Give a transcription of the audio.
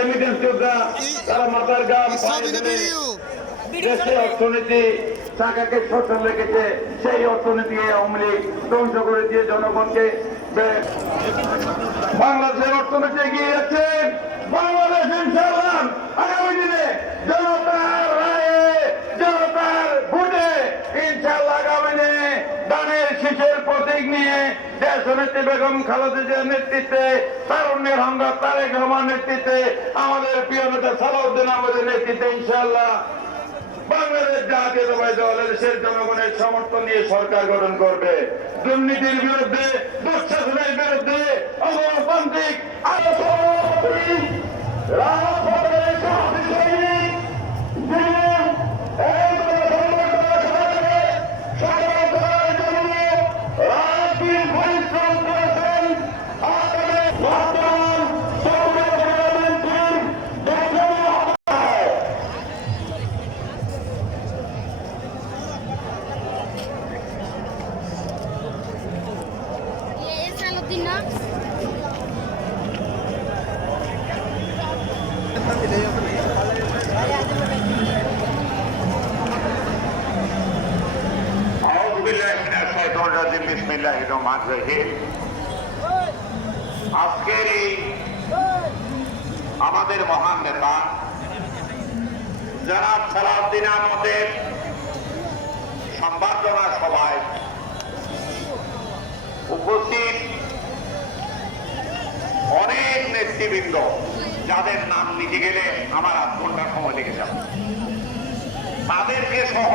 Remittance যোদ্ধা তারা মাথার গাম He's পায়ে having a ফেলে video. দেশে অর্থনীতি চাকাকে সচল রেখেছে সেই অর্থনীতি আওয়ামী লীগ ধ্বংস করে দিয়ে জনগণকে বাংলাদেশের অর্থনীতি এগিয়ে যাচ্ছে বাংলাদেশ ইনশাআল্লাহ আগামী দিনে জনতার রায়ে জনতার ভোটে ইনশাআল্লাহ আগামী দিনে দানের শীষের প্রতীক নিয়ে দেশনেত্রী বেগম খালেদা জিয়ার নেতৃত্বে, তারুণ্যের হাঙ্গা তারেক রহমান নেতৃত্বে, আমাদের প্রিয় নেতা সালাউদ্দিন আমাদের নেতৃত্বে ইনশাআল্লাহ বাংলাদেশ জাতীয়তাবাদী দল দেশের জনগণের সমর্থন নিয়ে সরকার গঠন করবে। দুর্নীতির বিরুদ্ধে, দুঃশাসনের বিরুদ্ধে অগণতান্ত্রিক সত্যি আজকের এই আমাদের মহান নেতা জনাব সালাউদ্দিন আহমদের সম্বর্ধনা সভায় নেতৃবৃন্দ যাদের নাম লিখে গেলে আমার আধ ঘণ্টা সময় লেগে যাবে। তাদেরকে সহ